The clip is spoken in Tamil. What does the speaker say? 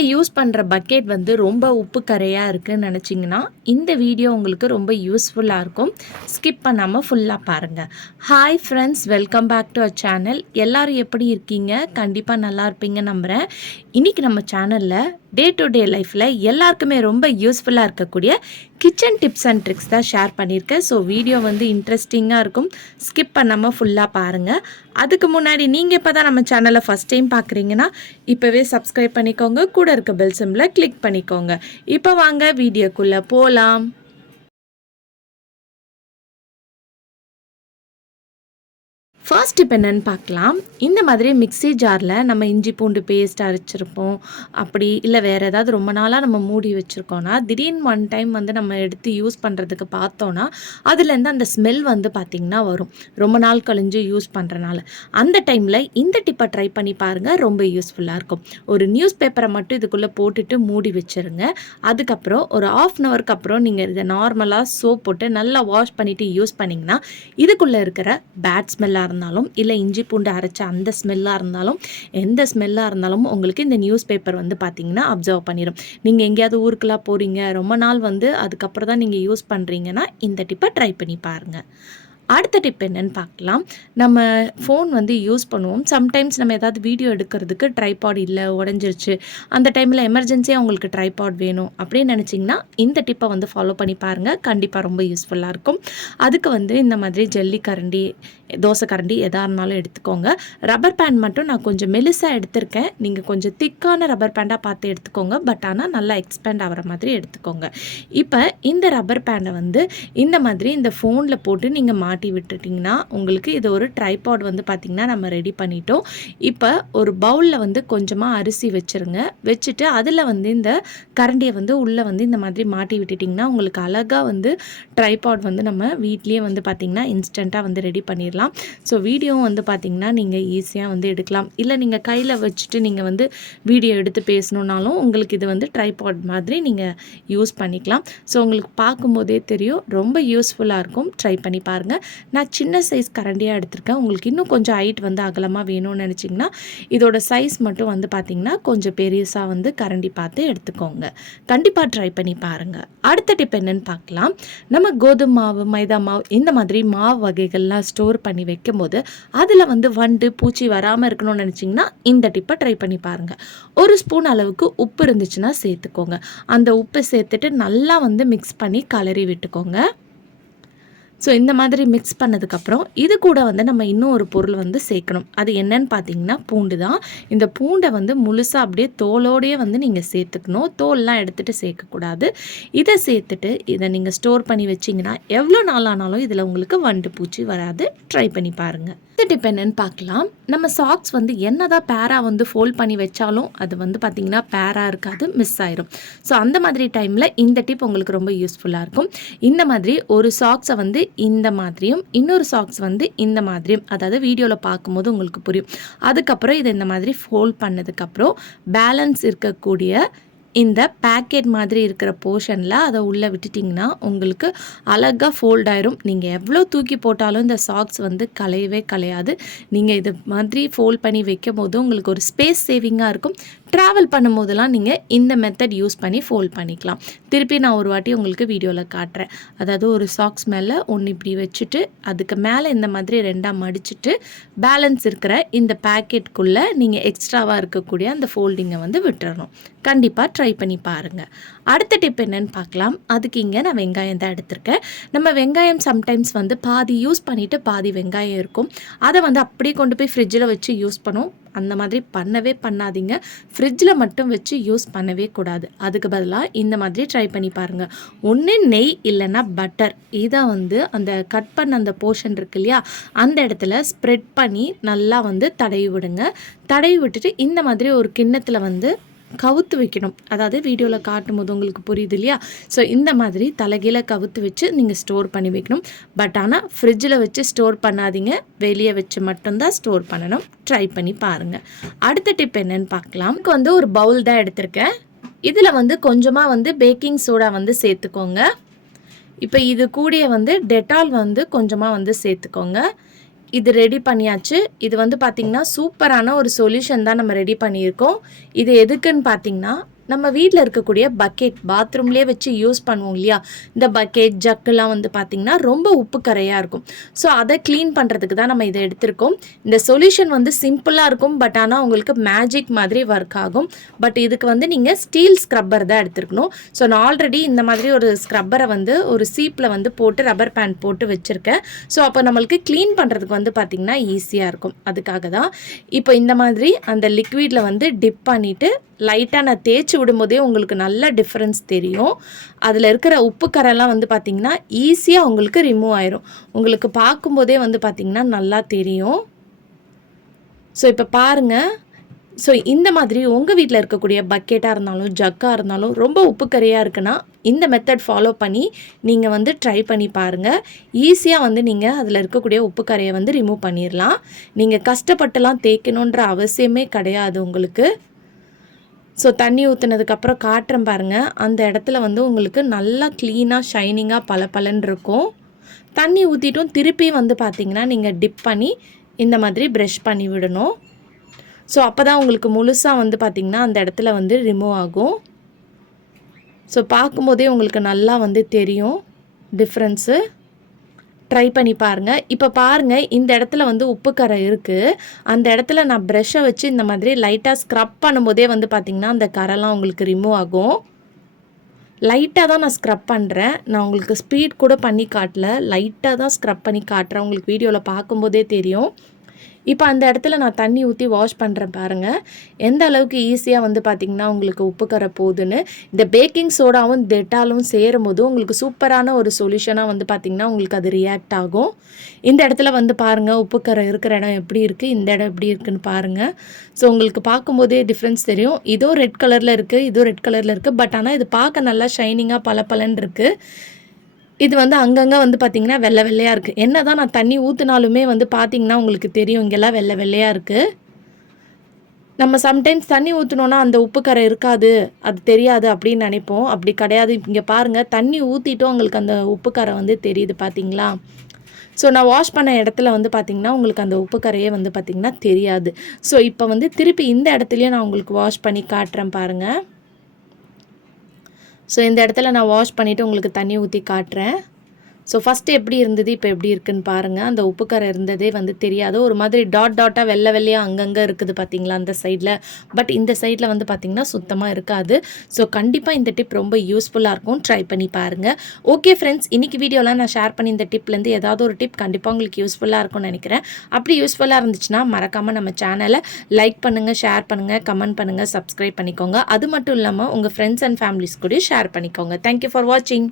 நீங்கள் யூஸ் பண்ணுற பக்கெட் வந்து ரொம்ப உப்பு கரையாக இருக்குதுன்னு நினச்சிங்கன்னா இந்த வீடியோ உங்களுக்கு ரொம்ப யூஸ்ஃபுல்லாக இருக்கும். ஸ்கிப் பண்ணாமல் ஃபுல்லாக பாருங்கள் hi friends welcome back to uh channel எல்லோரும் எப்படி இருக்கீங்க? கண்டிப்பாக நல்லா இருப்பீங்க நம்புகிறேன் இன்றைக்கி நம்ம சேனலில் டே டு டே லைஃப்பில் எல்லாருக்குமே ரொம்ப யூஸ்ஃபுல்லாக இருக்கக்கூடிய கிச்சன் டிப்ஸ் அண்ட் ட்ரிக்ஸ் தான் ஷேர் பண்ணியிருக்கேன். ஸோ வீடியோ வந்து இன்ட்ரெஸ்டிங்காக இருக்கும். ஸ்கிப் பண்ணாமல் ஃபுல்லாக பாருங்கள் அதுக்கு முன்னாடி நீங்கள் இப்போ தான் நம்ம சேனலை ஃபஸ்ட் டைம் பார்க்குறீங்கன்னா இப்போவே சப்ஸ்கிரைப் பண்ணிக்கோங்க. கூட இருக்க பெல் சிம்பில் கிளிக் பண்ணிக்கோங்க. இப்போ வாங்க வீடியோக்குள்ளே போகலாம் ஃபர்ஸ்ட் இப்போ என்னென்னு பார்க்கலாம். இந்த மாதிரி மிக்ஸி ஜாரில் நம்ம இஞ்சி பூண்டு பேஸ்ட் அரைச்சிருப்போம். அப்படி இல்லை வேறு ஏதாவது ரொம்ப நாளாக நம்ம மூடி வச்சுருக்கோன்னா திடீர்னு ஒன் டைம் வந்து நம்ம எடுத்து யூஸ் பண்ணுறதுக்கு பார்த்தோன்னா அதுலேருந்து அந்த ஸ்மெல் வந்து பார்த்திங்கன்னா வரும். ரொம்ப நாள் கழிஞ்சு யூஸ் பண்ணுறனால அந்த டைமில் இந்த டிப்பை ட்ரை பண்ணி பாருங்கள் ரொம்ப யூஸ்ஃபுல்லாக இருக்கும். ஒரு நியூஸ் பேப்பரை மட்டும் இதுக்குள்ளே போட்டுட்டு மூடி வச்சுருங்க. அதுக்கப்புறம் ஒரு ஆஃப் அன் ஹவருக்கு அப்புறம் நீங்கள் இதை நார்மலாக சோப் போட்டு நல்லா வாஷ் பண்ணிவிட்டு யூஸ் பண்ணிங்கன்னா இதுக்குள்ளே இருக்கிற பேட் ஸ்மெல்லாக இருந்தாலும் இல்லை இஞ்சி பூண்டு அரைச்ச அந்த ஸ்மெல்லாக இருந்தாலும் எந்த ஸ்மெல்லாக இருந்தாலும் உங்களுக்கு இந்த நியூஸ் பேப்பர் வந்து பார்த்தீங்கன்னா அப்சர்வ் பண்ணிடும் நீங்கள் எங்கேயாவது ஊருக்கெல்லாம் போகிறீங்க ரொம்ப நாள் வந்து அதுக்கப்புறம் தான் நீங்கள் யூஸ் பண்ணுறீங்கன்னா இந்த டிப்பை ட்ரை பண்ணி பாருங்கள் அடுத்த டிப் என்னன்னு பார்க்கலாம் நம்ம ஃபோன் வந்து யூஸ் பண்ணுவோம். சம்டைம்ஸ் நம்ம ஏதாவது வீடியோ எடுக்கிறதுக்கு ட்ரைபாட் இல்லை உடஞ்சிருச்சு. அந்த டைமில் எமர்ஜென்சியாக உங்களுக்கு ட்ரைபாட் வேணும் அப்படின்னு நினச்சிங்கன்னா இந்த டிப்பை வந்து ஃபாலோ பண்ணி பாருங்கள் கண்டிப்பாக ரொம்ப யூஸ்ஃபுல்லாக இருக்கும். அதுக்கு வந்து இந்த மாதிரி ஜல்லி கரண்டி தோசை கரண்டி எதாக இருந்தாலும் எடுத்துக்கோங்க. ரப்பர் பேண்ட் மட்டும் நான் கொஞ்சம் மெலிசாக எடுத்திருக்கேன். நீங்கள் கொஞ்சம் திக்கான ரப்பர் பேண்டாக பார்த்து எடுத்துக்கோங்க. பட் ஆனால் நல்லா எக்ஸ்பேண்ட் ஆகிற மாதிரி எடுத்துக்கோங்க. இப்போ இந்த ரப்பர் பேண்டை வந்து இந்த மாதிரி இந்த ஃபோனில் போட்டு நீங்கள் மாட்டி விட்டுட்டிங்கன்னா உங்களுக்கு இது ஒரு ட்ரைபாட் வந்து பார்த்திங்கன்னா நம்ம ரெடி பண்ணிட்டோம். இப்போ ஒரு பவுலில் வந்து கொஞ்சமாக அரிசி வச்சுருங்க. வச்சுட்டு அதில் வந்து இந்த கரண்டியை வந்து உள்ளே வந்து இந்த மாதிரி மாட்டி விட்டுட்டிங்கன்னா உங்களுக்கு அழகாக வந்து ட்ரைபாட் வந்து நம்ம வீட்லேயே வந்து பார்த்திங்கன்னா இன்ஸ்டண்ட்டாக வந்து ரெடி பண்ணிடலாம். ஸோ வீடியோவும் வந்து பார்த்திங்கன்னா நீங்கள் ஈஸியாக வந்து எடுக்கலாம். இல்லை நீங்கள் கையில் வச்சுட்டு நீங்கள் வந்து வீடியோ எடுத்து பேசணுன்னாலும் உங்களுக்கு இது வந்து ட்ரைபாட் மாதிரி நீங்கள் யூஸ் பண்ணிக்கலாம். ஸோ உங்களுக்கு பார்க்கும்போதே தெரியும். ரொம்ப யூஸ்ஃபுல்லாக இருக்கும். ட்ரை பண்ணி பாருங்கள் நான் சின்ன சைஸ் கரண்டியாக எடுத்திருக்கேன். உங்களுக்கு இன்னும் கொஞ்சம் ஹைட் வந்து அகலமாக வேணும்னு நினச்சிங்கன்னா இதோட சைஸ் மட்டும் வந்து பார்த்திங்கன்னா கொஞ்சம் பெருசாக வந்து கரண்டி பார்த்து எடுத்துக்கோங்க. கண்டிப்பாக ட்ரை பண்ணி பாருங்கள் அடுத்த டிப் என்னென்னு பார்க்கலாம் நம்ம கோதுமை மாவு மைதா மாவு இந்த மாதிரி மாவு வகைகள்லாம் ஸ்டோர் பண்ணி பண்ணி வைக்கும்போது அதில் வந்து வண்டு பூச்சி வராமல் இருக்கணும்னு நினச்சிங்கன்னா இந்த டிப்பை ட்ரை பண்ணி பாருங்கள் ஒரு ஸ்பூன் அளவுக்கு உப்பு இருந்துச்சுன்னா சேர்த்துக்கோங்க. அந்த உப்பை சேர்த்துட்டு நல்லா வந்து மிக்ஸ் பண்ணி கலரி விட்டுக்கோங்க. ஸோ இந்த மாதிரி மிக்ஸ் பண்ணதுக்கப்புறம் இது கூட வந்து நம்ம இன்னும் ஒரு பொருள் வந்து சேர்க்கணும். அது என்னன்னு பார்த்தீங்கன்னா பூண்டு தான். இந்த பூண்டை வந்து முழுசாக அப்படியே தோலோடையே வந்து நீங்கள் சேர்த்துக்கணும். தோல்லாம் எடுத்துகிட்டு சேர்க்கக்கூடாது. இதை சேர்த்துட்டு இதை நீங்கள் ஸ்டோர் பண்ணி வச்சிங்கன்னா எவ்வளோ நாள் ஆனாலும் இதில் உங்களுக்கு வண்டு பூச்சி வராது. ட்ரை பண்ணி பாருங்கள் இது டிப் என்னன்னு பார்க்கலாம் நம்ம சாக்ஸ் வந்து என்னதான் பேரா வந்து ஃபோல்ட் பண்ணி வச்சாலும் அது வந்து பார்த்திங்கன்னா பேரா இருக்காது மிஸ் ஆயிரும். ஸோ அந்த மாதிரி டைமில் இந்த டிப் உங்களுக்கு ரொம்ப யூஸ்ஃபுல்லாக இருக்கும். இந்த மாதிரி ஒரு சாக்ஸை வந்து இந்த மாதிரியும் இன்னொரு சாக்ஸ் வந்து இந்த மாதிரியும் அதாவது வீடியோவில் பார்க்கும்போது உங்களுக்கு புரியும். அதுக்கப்புறம் இதை இந்த மாதிரி ஃபோல்ட் பண்ணதுக்கப்புறம் பேலன்ஸ் இருக்கக்கூடிய இந்த பேக்கெட் மாதிரி இருக்கிற போர்ஷனில் அதை உள்ளே விட்டுட்டிங்கன்னா உங்களுக்கு அழகாக ஃபோல்ட் ஆயிரும். நீங்கள் எவ்வளோ தூக்கி போட்டாலும் இந்த சாக்ஸ் வந்து கலையவே கலையாது நீங்கள் இது மாதிரி ஃபோல்ட் பண்ணி வைக்கும் போது உங்களுக்கு ஒரு ஸ்பேஸ் சேவிங்காக இருக்கும். ட்ராவல் பண்ணும்போதெல்லாம் நீங்கள் இந்த மெத்தட் யூஸ் பண்ணி ஃபோல்ட் பண்ணிக்கலாம். திருப்பி நான் ஒரு வாட்டி உங்களுக்கு வீடியோவில் காட்டுறேன். அதாவது ஒரு சாக்ஸ் மேலே ஒன்று இப்படி வச்சுட்டு அதுக்கு மேலே இந்த மாதிரி ரெண்டாக மடிச்சுட்டு பேலன்ஸ் இருக்கிற இந்த பேக்கெட்குள்ளே நீங்கள் எக்ஸ்ட்ராவாக இருக்கக்கூடிய அந்த ஃபோல்டிங்கை வந்து விட்டுறணும். கண்டிப்பாக ட்ரை பண்ணி பாருங்கள் அடுத்த டிப் என்னென்னு பார்க்கலாம். அதுக்கு இங்கே நான் வெங்காயம் தான் எடுத்திருக்கேன். நம்ம வெங்காயம் சம்டைம்ஸ் வந்து பாதி யூஸ் பண்ணிவிட்டு பாதி வெங்காயம் இருக்கும். அதை வந்து அப்படியே கொண்டு போய் ஃப்ரிட்ஜில் வச்சு யூஸ் பண்ணுவோம். அந்த மாதிரி பண்ணவே பண்ணாதீங்க. ஃப்ரிட்ஜில் மட்டும் வச்சு யூஸ் பண்ணவே கூடாது. அதுக்கு பதிலாக இந்த மாதிரி ட்ரை பண்ணி பாருங்கள் ஒன்று நெய் இல்லைன்னா பட்டர் இதை வந்து அந்த கட் பண்ண அந்த போர்ஷன் இருக்கு இல்லையா? அந்த இடத்துல ஸ்ப்ரெட் பண்ணி நல்லா வந்து தடவி விடுங்க. தடவி விட்டுட்டு இந்த மாதிரி ஒரு கிண்ணத்தில் வந்து கவுத்து வைக்கணும். அதாவது வீடியோவில் காட்டும் போது உங்களுக்கு புரியுது இல்லையா? ஸோ இந்த மாதிரி தலைகீழ கவுத்து வச்சு நீங்கள் ஸ்டோர் பண்ணி வைக்கணும். பட் ஆனால் ஃப்ரிட்ஜில் வச்சு ஸ்டோர் பண்ணாதீங்க. வெளியே வச்சு மட்டும்தான் ஸ்டோர் பண்ணணும். ட்ரை பண்ணி பாருங்கள் அடுத்த டிப் என்னன்னு பார்க்கலாம். வந்து ஒரு பவுல் தான் எடுத்திருக்கேன். இதில் வந்து கொஞ்சமாக வந்து பேக்கிங் சோடா வந்து சேர்த்துக்கோங்க. இப்போ இது கூடிய வந்து டெட்டால் வந்து கொஞ்சமாக வந்து சேர்த்துக்கோங்க. இது ரெடி பண்ணியாச்சு. இது வந்து பார்த்திங்கன்னா சூப்பரான ஒரு சொல்யூஷன் தான் நம்ம ரெடி பண்ணியிருக்கோம். இது எதுக்குன்னு பார்த்தீங்கன்னா நம்ம வீட்டில் இருக்கக்கூடிய பக்கெட் பாத்ரூம்லேயே வச்சு யூஸ் பண்ணுவோம் இல்லையா? இந்த பக்கெட் ஜக்குலாம் வந்து பார்த்திங்கன்னா ரொம்ப உப்பு கரையாக இருக்கும். ஸோ அதை க்ளீன் பண்ணுறதுக்கு தான் நம்ம இதை எடுத்திருக்கோம். இந்த சொல்யூஷன் வந்து சிம்பிளாக இருக்கும் பட் ஆனால் உங்களுக்கு மேஜிக் மாதிரி ஒர்க் ஆகும். பட் இதுக்கு வந்து நீங்கள் ஸ்டீல் ஸ்க்ரப்பர் தான் எடுத்துருக்கணும். ஸோ நான் ஆல்ரெடி இந்த மாதிரி ஒரு ஸ்க்ரப்பரை வந்து ஒரு சீப்பில் வந்து போட்டு ரப்பர் பேண்ட் போட்டு வச்சுருக்கேன். ஸோ அப்போ நம்மளுக்கு க்ளீன் பண்ணுறதுக்கு வந்து பார்த்திங்கன்னா ஈஸியாக இருக்கும். அதுக்காக தான். இப்போ இந்த மாதிரி அந்த லிக்விடில் வந்து டிப் பண்ணிவிட்டு லைட்டாக நான் தேய்ச்சி விடும்போதே உங்களுக்கு நல்ல டிஃப்ரென்ஸ் தெரியும். அதில் இருக்கிற உப்பு கரெல்லாம் வந்து பார்த்திங்கன்னா ஈஸியாக உங்களுக்கு ரிமூவ் ஆயிரும். உங்களுக்கு பார்க்கும்போதே வந்து பார்த்திங்கன்னா நல்லா தெரியும். ஸோ இப்போ பாருங்கள் ஸோ இந்த மாதிரி உங்கள் வீட்டில் இருக்கக்கூடிய பக்கெட்டாக இருந்தாலும் ஜக்காக இருந்தாலும் ரொம்ப உப்பு கரையாக இருக்குன்னா இந்த மெத்தட் ஃபாலோ பண்ணி நீங்கள் வந்து ட்ரை பண்ணி பாருங்கள் ஈஸியாக வந்து நீங்கள் அதில் இருக்கக்கூடிய உப்பு கரையை வந்து ரிமூவ் பண்ணிடலாம் நீங்கள் கஷ்டப்பட்டுலாம் தேய்க்கணுன்ற அவசியமே கிடையாது உங்களுக்கு. ஸோ தண்ணி ஊற்றுனதுக்கப்புறம் காட்டுறேன் பாருங்கள் அந்த இடத்துல வந்து உங்களுக்கு நல்லா க்ளீனாக ஷைனிங்காக பல பலன் இருக்கும். தண்ணி ஊற்றிட்டும் திருப்பி வந்து பார்த்திங்கன்னா நீங்கள் டிப் பண்ணி இந்த மாதிரி ப்ரெஷ் பண்ணி விடணும். ஸோ அப்போ தான் உங்களுக்கு முழுசாக வந்து பார்த்திங்கன்னா அந்த இடத்துல வந்து ரிமூவ் ஆகும். ஸோ பார்க்கும்போதே உங்களுக்கு நல்லா வந்து தெரியும் டிஃப்ரென்ஸு ட்ரை பண்ணி பாருங்கள் இப்போ பாருங்கள் இந்த இடத்துல வந்து உப்பு கரை இருக்குது அந்த இடத்துல நான் ப்ரெஷ்ஷை வச்சு இந்த மாதிரி லைட்டாக ஸ்க்ரப் பண்ணும்போதே வந்து பார்த்திங்கன்னா அந்த கரைலாம் உங்களுக்கு ரிமூவ் ஆகும். லைட்டாக தான் நான் ஸ்க்ரப் பண்ணுறேன் நான் உங்களுக்கு ஸ்பீட் கூட பண்ணி காட்டல. லைட்டாக தான் ஸ்க்ரப் பண்ணி காட்டுறேன். உங்களுக்கு வீடியோவில் பார்க்கும்போதே தெரியும். இப்போ அந்த இடத்துல நான் தண்ணி ஊற்றி வாஷ் பண்ணுறேன் பாருங்கள் எந்த அளவுக்கு ஈஸியாக வந்து பார்த்திங்கன்னா உங்களுக்கு உப்பு கரை போகுதுன்னு இந்த பேக்கிங் சோடாவும் டெட்டாலும் சேரும் போது உங்களுக்கு சூப்பரான ஒரு சொல்யூஷனாக வந்து பார்த்திங்கன்னா உங்களுக்கு அது ரியாக்ட் ஆகும். இந்த இடத்துல வந்து பாருங்கள் உப்பு கரை இருக்கிற இடம் எப்படி இருக்குது இந்த இடம் எப்படி இருக்குன்னு பாருங்கள் ஸோ உங்களுக்கு பார்க்கும்போதே டிஃப்ரென்ஸ் தெரியும். இதோ ரெட் கலரில் இருக்குது இதோ ரெட் கலரில் இருக்குது பட் ஆனால் இது பார்க்க நல்லா ஷைனிங்காக பல பலன் இருக்குது இது வந்து அங்கங்கே வந்து பார்த்திங்கன்னா வெள்ளை வெள்ளையாக இருக்குது என்ன தான் நான் தண்ணி ஊற்றினாலுமே வந்து பார்த்திங்கன்னா உங்களுக்கு தெரியும் இங்கெல்லாம் வெள்ளை வெள்ளையாக இருக்குது நம்ம சம்டைம்ஸ் தண்ணி ஊற்றினோன்னா அந்த உப்பு கரை இருக்காது அது தெரியாது அப்படின்னு நினைப்போம். அப்படி கிடையாது. இங்கே பாருங்கள் தண்ணி ஊற்றிட்டும் உங்களுக்கு அந்த உப்பு கரை வந்து தெரியுது பார்த்தீங்களா ஸோ நான் வாஷ் பண்ண இடத்துல வந்து பார்த்திங்கன்னா உங்களுக்கு அந்த உப்பு கரையே வந்து பார்த்திங்கன்னா தெரியாது. ஸோ இப்போ வந்து திருப்பி இந்த இடத்துலையும் நான் உங்களுக்கு வாஷ் பண்ணி காட்டுறேன் பாருங்கள் ஸோ இந்த இடத்துல நான் வாஷ் பண்ணிவிட்டு உங்களுக்கு தண்ணி ஊற்றி காட்டுறேன். ஸோ ஃபஸ்ட்டு எப்படி இருந்தது இப்போ எப்படி இருக்குன்னு பாருங்கள் அந்த உப்புக்கரை இருந்ததே வந்து தெரியாது. ஒரு மாதிரி டாட் டாட்டாக வெள்ளை வெள்ளையாக அங்கங்கே இருக்குது பார்த்தீங்களா அந்த சைடில் பட் இந்த சைடில் வந்து பார்த்திங்கன்னா சுத்தமாக இருக்காது. ஸோ கண்டிப்பாக இந்த டிப் ரொம்ப யூஸ்ஃபுல்லாக இருக்கும். ட்ரை பண்ணி பாருங்கள் ஓகே ஃப்ரெண்ட்ஸ் இன்றைக்கி வீடியோலாம் நான் ஷேர் பண்ணி இந்த டிப்லேருந்து ஏதாவது ஒரு டிப் கண்டிப்பாக உங்களுக்கு யூஸ்ஃபுல்லாக இருக்கும்னு நினைக்கிறேன். அப்படி யூஸ்ஃபுல்லாக இருந்துச்சுன்னா மறக்காமல் நம்ம சேனலை லைக் பண்ணுங்கள் ஷேர் பண்ணுங்கள் கமெண்ட் பண்ணுங்கள் சப்ஸ்கிரைப் பண்ணிக்கோங்க. அது மட்டும் இல்லாமல் உங்கள் ஃப்ரெண்ட்ஸ் அண்ட் ஃபேமிலிஸ் கூட ஷேர் பண்ணிக்கோங்க. தேங்க்யூ ஃபார் வாட்சிங்